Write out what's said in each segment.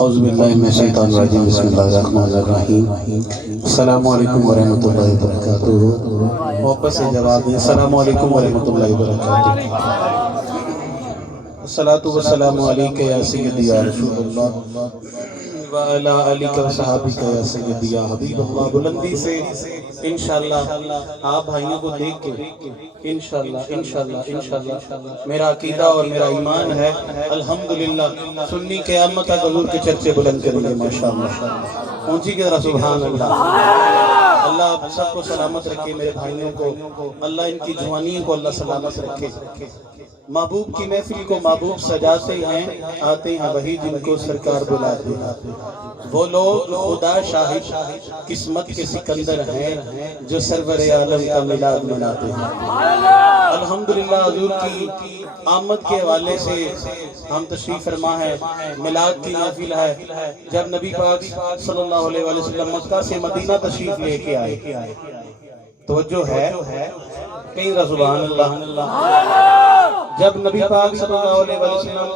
औज़ुबिल्लाहि मिनश शैतानिर रजीम बिस्मिल्लाहिर रहमानिर रहीम। अस्सलामु अलैकुम व रहमतुल्लाहि व बरकातुहू। मोहब्बत से जवाब दें, अस्सलामु अलैकुम व रहमतुल्लाहि व बरकातुहू। अस्सलातु वस्सलामु अलैका या सय्यदी या रसूलल्लाह व अला आलिका व सहाबिका या सय्यदी या हबीबल्लाह। बुलंदी से इंशाअल्लाह आप भाइयों को देख के इंशाअल्लाह इंशाअल्लाह इंशाअल्लाह मेरा अकीदा और मेरा ईमान है अल्हम्दुलिल्लाह सुन्नी क़यामत तक हुजूर के चर्चे बुलंद करेंगे माशाअल्लाह। ऊंची की तरह सुभान अल्लाह। अल्लाह आप सबको सलामत रखे, मेरे भाइयों को अल्लाह इनकी जवानी को अल्लाह सलामत रखे। महबूब की महफिल को महबूब सजाते हैं, आते हैं वही जिनको सरकार बुलाते हैं। वो लोग खुदा शाहिद किस्मत के सिकंदर हैं जो सरवर आलम का मिलाद मनाते हैं। अल्हम्दुलिल्लाह हुजूर की आमद के हवाले से हम तशरीफ फरमा है, मिलाद की महफिल है। जब नबी पाक सल्लल्लाहु अलैहि वसल्लम मक्का से मदीना तशरीफ लेके आए, तवज्जो है कहीं सुभान अल्लाह। जब नबी पाक सल्लल्लाहु अलैहि वसल्लम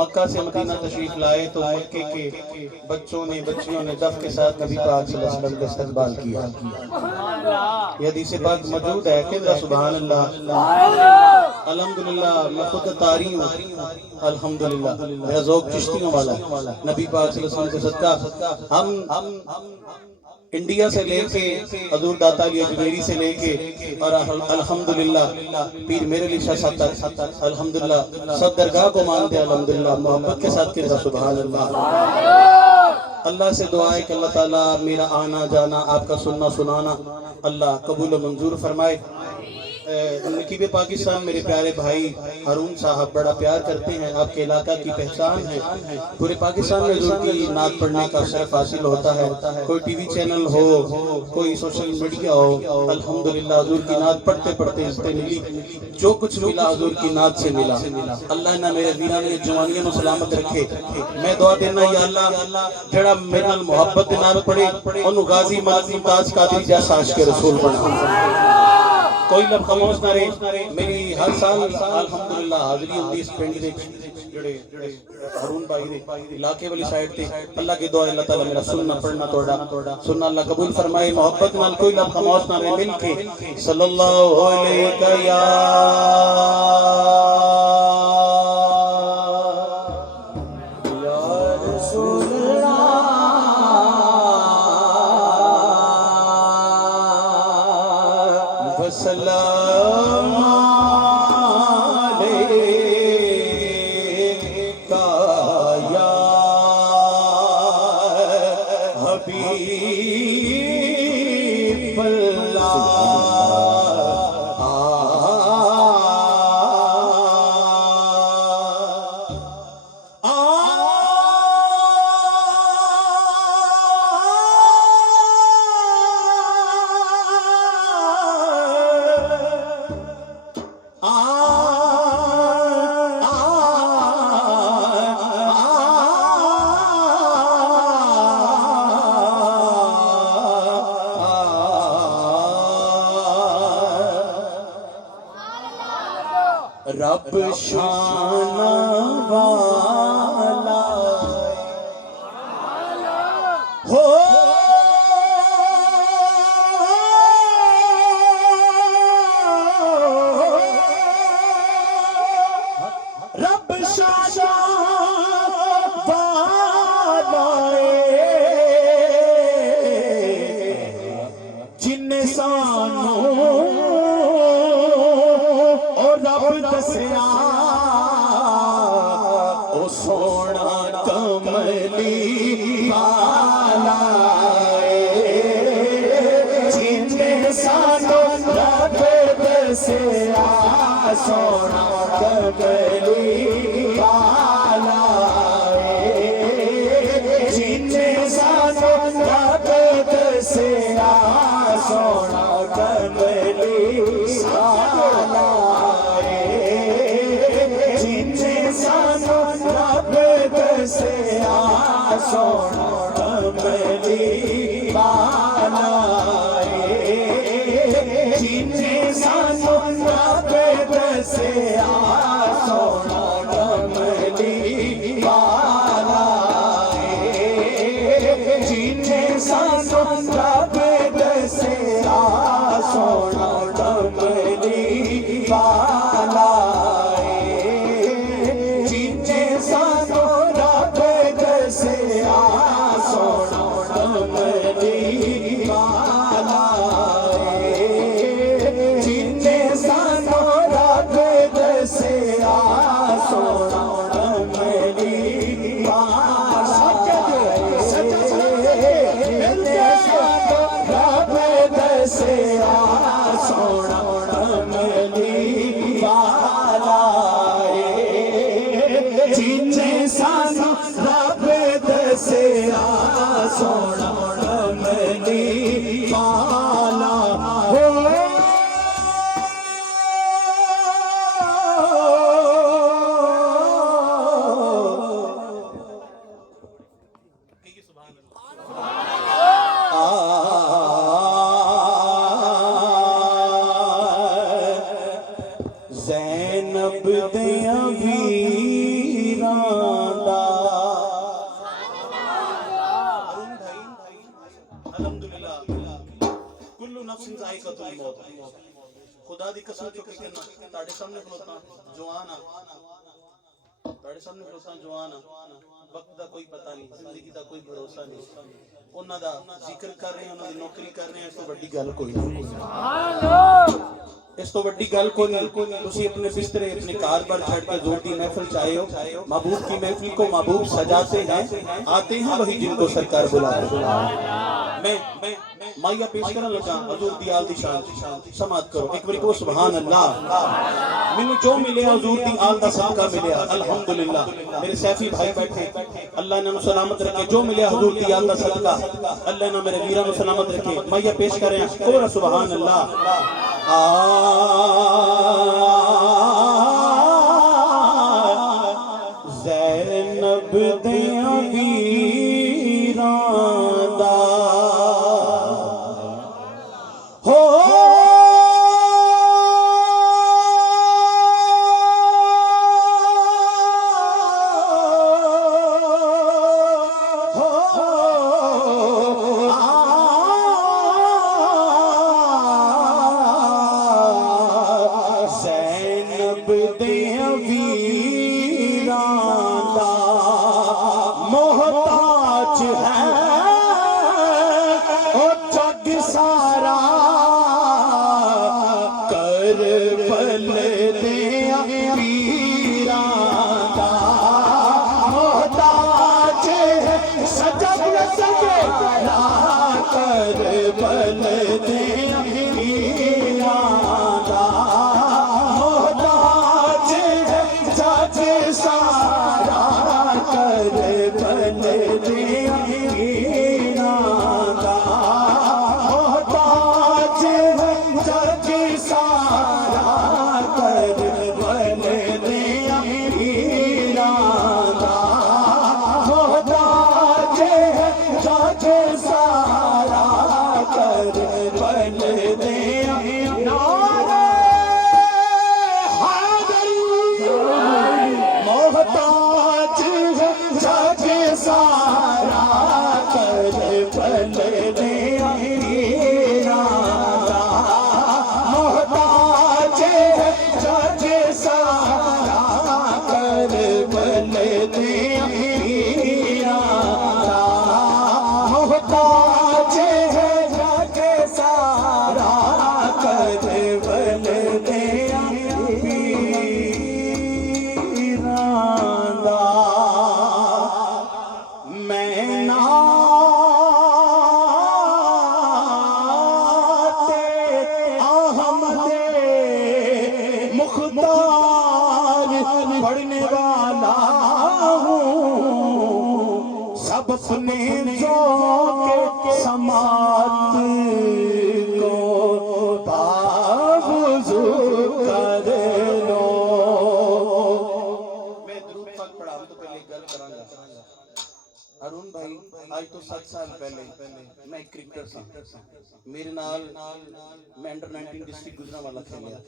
मक्का से मदीना तशरीफ लाए तो मक्के के बच्चों ने बच्चियों ने दफ के साथ नबी पाक सल्लल्लाहु अलैहि वसल्लम का इस्तकबाल किया। ये हदीस पाक मौजूद है कि सुभान अल्लाह। अल्हम्दुलिल्लाह मैं खुद तारी हूँ अल्हम्दुलिल्लाह, मेरा ज़ौक़ चिश्तियों वाला नबी पाक सल्लल्लाहु अलैहि वसल्लम के सदका हम इंडिया से लेके हजूर दाता अजमेरी से लेके और अल्हम्दुलिल्लाह पीर मेरे लिए तक अल्हम्दुलिल्लाह सब दरगाह को मानते हैं अल्हम्दुलिल्लाह मोहब्बत के साथ के सुभान अल्लाह। अल्लाह से दुआ है कि अल्लाह ताला मेरा आना जाना आपका सुनना सुनाना अल्लाह कबूल मंजूर फरमाए। नकीब पाकिस्तान मेरे प्यारे भाई हारून साहब बड़ा प्यार करते हैं, आपके इलाका की पहचान है। पूरे पाकिस्तान में हुजूर की नात पढ़ने का शर्फ हासिल होता है। कोई टीवी चैनल हो, कोई सोशल मीडिया हो, अल्हम्दुलिल्लाह हुजूर की नात पढ़ते पढ़ते इससे मिली जो कुछ मिला हुजूर की नात से मिला। अल्लाह ना मेरे वीराने जवानियों को सलामत रखे। मैं दुआ देना या अल्लाह जड़ा मेरे नाल मोहब्बत दे नाल पढ़े ओनू गाजी मुमताज कादरी जैसा आशिक रसूल बना। कोई लब खामोश ना रहे। मेरी हर साल अल्हम्दुलिल्लाह हाज़री होंदी इस पिंड दे जेड़े हारून भाई दे इलाके वाली साइड ते। अल्लाह की दुआ अल्लाह ताला मेरा सुनना पढ़ना तोड़ा सुनना अल्लाह कबूल फरमाए। मोहब्बत नाल कोई लब खामोश ना रहे। मिल के सल्लल्लाहु अलैहि या सलाम अलैका या हबीब रब शाना वाला हो रब शाना वाला जिन्ने सानू रब दसिया ओ सोना कमली वाला जिन्ने सानू रब दसिया सोना कमली वाला जिन्ने सानू रब दसिया सोना कमली वाला से सोना कमली वाला जिन्ने सानू रब से सोना कमली वाला सानो रब दसे सोना कमली वाला जिन्ने सानो रब दसे सोना कमली वाला जिन्ने सानो रब दसे सोना कमली वाला रब दसे सोना कमली वाला जिन्ने सानो रब दसे सोना कमली वाला हो ज़ैनब दिया वीरांदा अल्हम्दुलिल्लाह कुल्लु नफ्सिन ज़ाइक़तुल मौत खुदा दी कसम चुके के ताड़े सामने खलोता जवान ताड़े सामने खलोता जवान वक्त दा कोई पता नहीं जिंदगी दा कोई भरोसा नहीं उन्हां दा जिक्र कर रहे हैं उन्हां दी नौकरी कर रहे हैं इस तो बड़ी गल कोई नहीं इस तो बड़ी गल कोई नहीं तुसी अपने बिस्तरे अपने कार पर छड़ के जोर दी महफिल चाहे हो महबूब की महफिल को महबूब सजाते हैं आते हैं वही जिनको सरकार बुलाते हैं मैं माया पेश करने लगा हुजूर दी आल दी शान समात करो एक बार को सुभान अल्लाह मैनू जो मिले हुजूर दी आल दा सदका मिले अल्हम्दुलिल्लाह मेरे सैफी भाई बैठे अल्लाह इन्हां सलामत रखे जो मिले हुजूर दी आल दा सदका अल्लाह इन्हां मेरे वीरां नु सलामत रखे माया पेश कर रहे हैं कोरा सुभान अल्लाह ज़ैनब दिया वीरांदा हो ज़ैनब दिया वीरांदा मोहताज है ओ जग सारा कर पल दिया वीरांदा मोहताज है सजग न सके ना कर पल दिया वीरांदा मोहताज है जग सारा कर पल दिया वीरांदा मोहताज है जग सारा कर पल दिया वीरांदा मोहताज है जग सारा कर पल दिया नारे हैदरी मोहताज है जग सारा कर पल दिया वीरांदा मोहताज है जग सारा कर पल दिया वीरांदा मोहताज है जग सारा कर पल दिया वीरांदा मैं नाते अहमदे मुख्तार पढ़ने वाला हूँ सब अपने ज़ौक़ समात को बावजू कर लो मैं दुरूद पाक पढ़ा तो पहले गल करांगा अरुण भाई आज तो 7 साल पहले मैं एक क्रिकेटर था मेरे नाल मैं अंडर 19 डिस्ट्रिक्ट गुजरांवाला खेलिया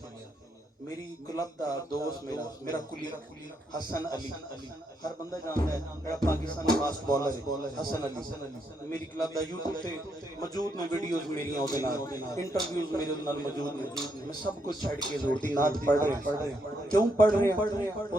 मेरी क्लब का दोस्त मेरा कुलीग हसन अली हर बंदा जानता है मेरा पाकिस्तानी फास्ट बॉलर है हसन अली मेरी क्लब का यूट्यूब पे मौजूद ने वीडियोस मेरी ओदे नाल इंटरव्यूज मेरे नाल मौजूद ने मैं सब कुछ छड़ के जोर दी नात पढ़ रहे क्यों पढ़ रहे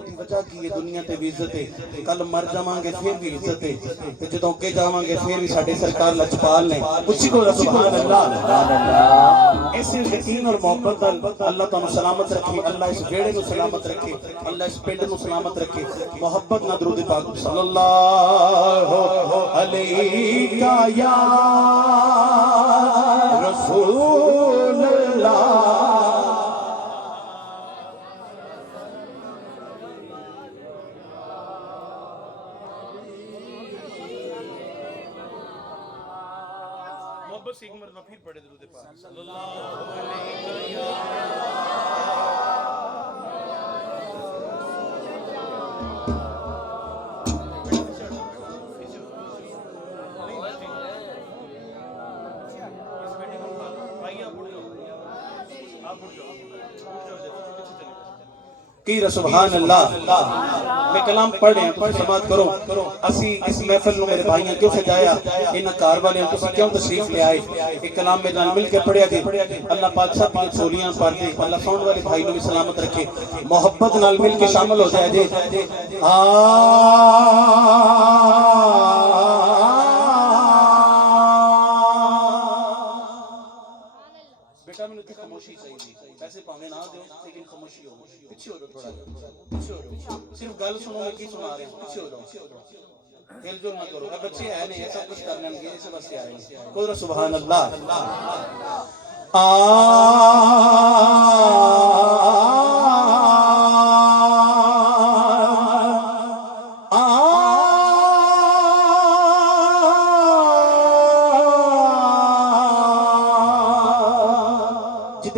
ओदी वजह की है दुनिया ते भी इज्जत है कल मर जावांगे फिर भी इज्जत है ते जदों अगे जावांगे फिर भी साडे सरकार लजपाल ने उसी को सुभान अल्लाह ऐसे यकीन और मोहब्बत अल्लाह तुहानू सलामत रखे अल्लाह इस वेड़े को सलामत रखे अल्लाह इस पिंड को सलामत रखे मोहब्बत ना दरूद पाक सल्लल्लाहु अलैहि या रसूल अल्लाह मोहब्बत से एक मरतबा फिर पढ़े दरूद पाक सल्लल्लाहु अलैहि या की सुभान अल्लाह मैं कलाम पढ़ रहे हैं तुम समात करो असी इस महफिल नु मेरे भाइयों क्यों सजाया इन कार वाले तुम क्यों तशरीफ ले आए एक कलाम में नाल मिल के पढ़या जी अल्लाह पाक सब की छोलियां पार दे अल्लाह साउंड वाले भाई नु भी सलामत रखे मोहब्बत नाल मिल के शामिल हो जाए जी बेटा मैंने तो खामोशी चाहिए पैसे पावे ना दो लेकिन खामोशी हो पीछे हो थोड़ा पीछे हो सिर्फ गल सुनो मैं की सुना रहे पीछे हो जाओ हिलजुल ना करो अब बच्चे है नहीं सब कुछ कर लेंगे इस वास्ते आए कोई सुभान अल्लाह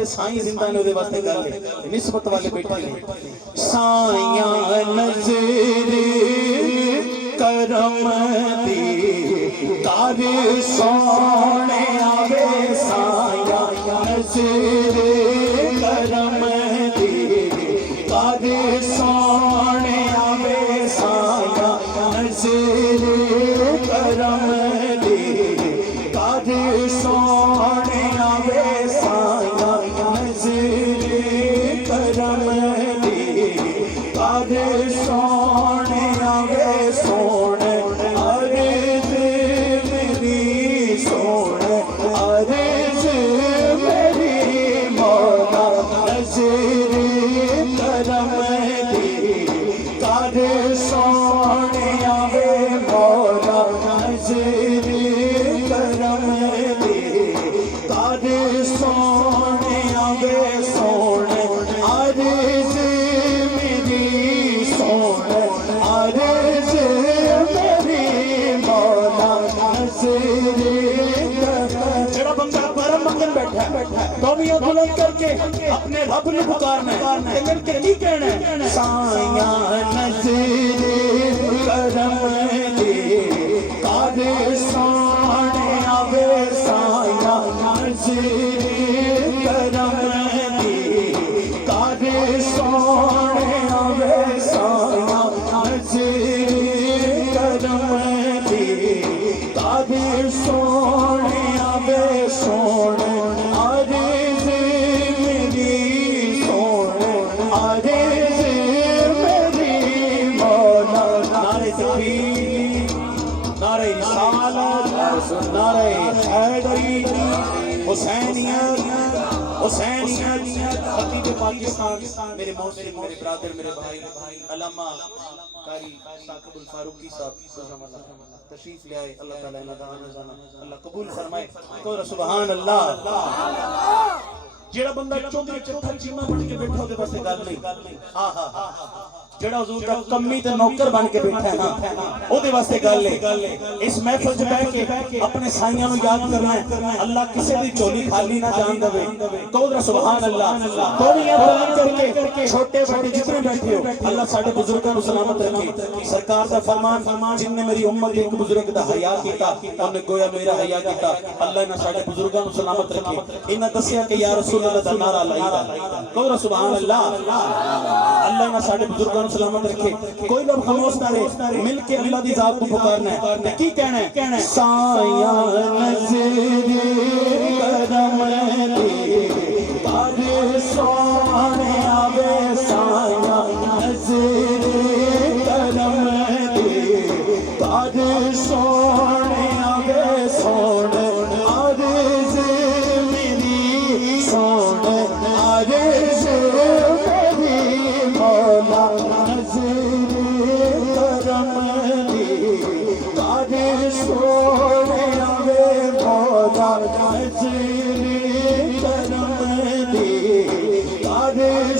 साईं जिंदा ने वास्ते गल है निस्बत वाले बैठे ने साईया नजर करम दी कर सोने आवे साईया नजर करम दी कर सोने आवे साईया नजर करम दी कर सोने आवे साईया करम दी कर सोने आवे सोने अर्ज मेरी सोने अर्ज मेरी मौला नजर करम दी कर सोने आवे मौला नजर करम दी कर सोने आवे सोने अर्ज मेरी सोने अर्ज मेरी मौला नजर जेड़ा बंदा परम मंगन बैठा है दोनिया बुलंद करके अपने रब ने पुकारना है मिल के की कहना है साया नजर करम दी कर सोने आवे साया नजर करम दी कर सोने आवे साया नजर करम दी कर सोने आवे सोने अर्ज मेरी सोने अर्ज मेरी मौला नारे तकबीर नारे रिसालत नारे हैदरी हुसैनियत खतीब पाकिस्तान मेरे मोहसिन मेरे ब्रदर मेरे भाई अल्लामा कारी साकिब उल फारूकी साहब तशरीफ ले आए अल्लाह ताला इन्हां दा आना जाना अल्लाह कबूल फरमाए तो सुभान अल्लाह जेड़ा बंदा चौधरी चट्ठा चीमा बन के बैठा ओदे वास्ते गल नहीं हां हां ਜਿਹੜਾ ਹਜ਼ੂਰ ਦਾ ਕੰਮੀ ਤੇ ਨੌਕਰ ਬਣ ਕੇ ਬੈਠਾ ਹੈ ਨਾ ਉਹਦੇ ਵਾਸਤੇ ਗੱਲ ਹੈ ਇਸ ਮਹਿਫਲ 'ਚ ਬਹਿ ਕੇ ਆਪਣੇ ਸਾਈਆਂ ਨੂੰ ਯਾਦ ਕਰਨਾ ਹੈ ਅੱਲਾਹ ਕਿਸੇ ਦੀ ਝੋਲੀ ਖਾਲੀ ਨਾ ਜਾਣ ਦੇਵੇ ਕਹੋ ਸੁਭਾਨ ਅੱਲਾਹ ਤੋੜੀਆਂ बुलंद करके छोटे बड़े जितने बैठे हो अल्लाह साडे बुजुर्गों को सलामत रखे सरकार का फरमान जिनने मेरी उम्मत एक बुजुर्ग दा हया कीता उन्हें गोया मेरा हया कीता अल्लाह ने साडे बुजुर्गों को सलामत रखे इन्हां दस्सिया कि या रसूल अल्लाह दा नारा लाईदा कहो सुभान अल्लाह अल्लाह ने साडे बुजुर्गों को सलामत रखे कोई लोग खामोश ना रहे मिल के अल्लाह दी जात को पुकारना है ते की कहना है साया नज़र करम दे सोने आवे साया नज़र करम दे ताज सोने आवे सोने आरज़ मेरी सोने आरज़ मेरी मौला नज़र करम दे ताज सोने आवे मौला नज़र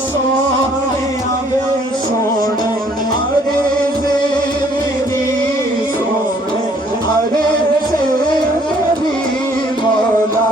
सोने आवे सोने अरे मेरी सोने अरे मेरी मौला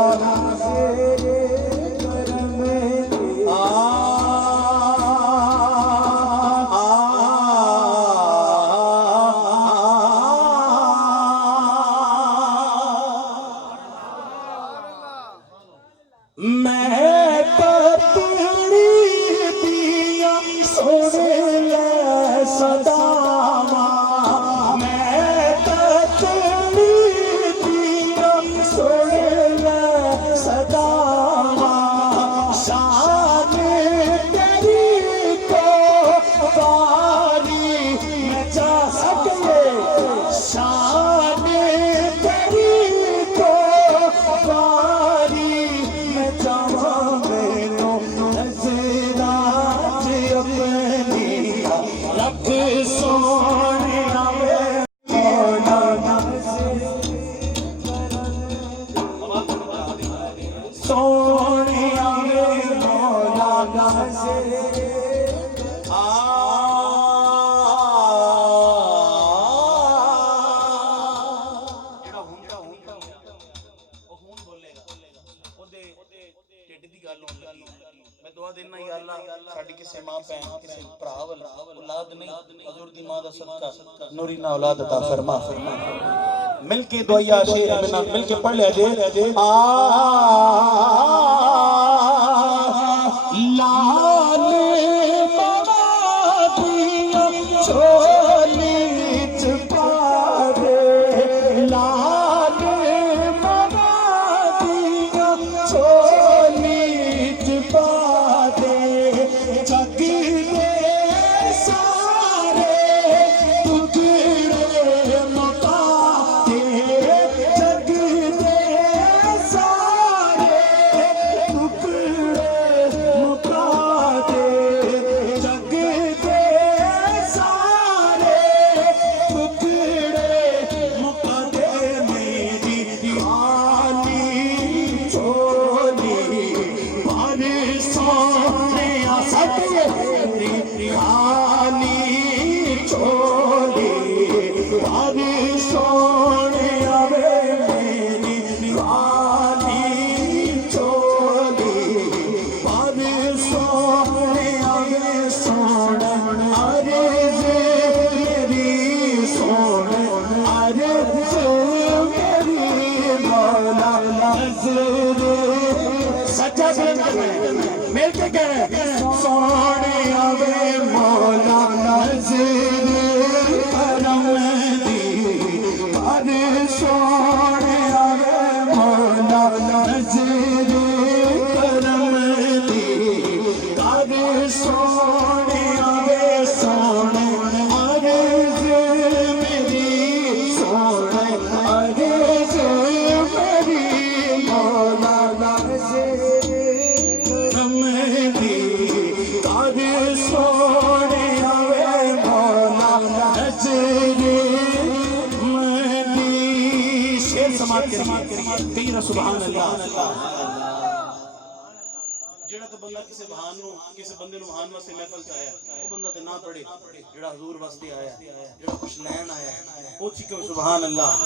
नूरीना औलाद अता फरमा मिलके दुआया शेर बिना मिलके पढ़ लिया जे लाल दिया छोली छुपा दे लाल दिया छोली छुपा दे जग सोने आवे मौला नज़र करम दी अरे सोने आवे मौला नज़र करम दी अरे सोने आवे सोने अरे मेरी सोने अरे मेरी मौला नज़र सोने आवे मौला नज़र मनी शेर समाज करिए कई सुभान अल्लाह ਜਿਹੜਾ ਤਾਂ ਬੰਦਾ ਕਿਸੇ ਬਹਾਨ ਨੂੰ ਕਿਸੇ ਬੰਦੇ ਨੂੰ ਬਹਾਨ ਵਾਸਤੇ ਮਹਿਫਲ ਚ ਆਇਆ ਉਹ ਬੰਦਾ ਤੇ ਨਾ ਪੜੇ ਜਿਹੜਾ ਹਜ਼ੂਰ ਵਾਸਤੇ ਆਇਆ ਜਿਹੜਾ ਕੁਛ ਲੈਣ ਆਇਆ ਉਹ ਚੀਕੋ ਸੁਭਾਨ ਅੱਲਾਹ।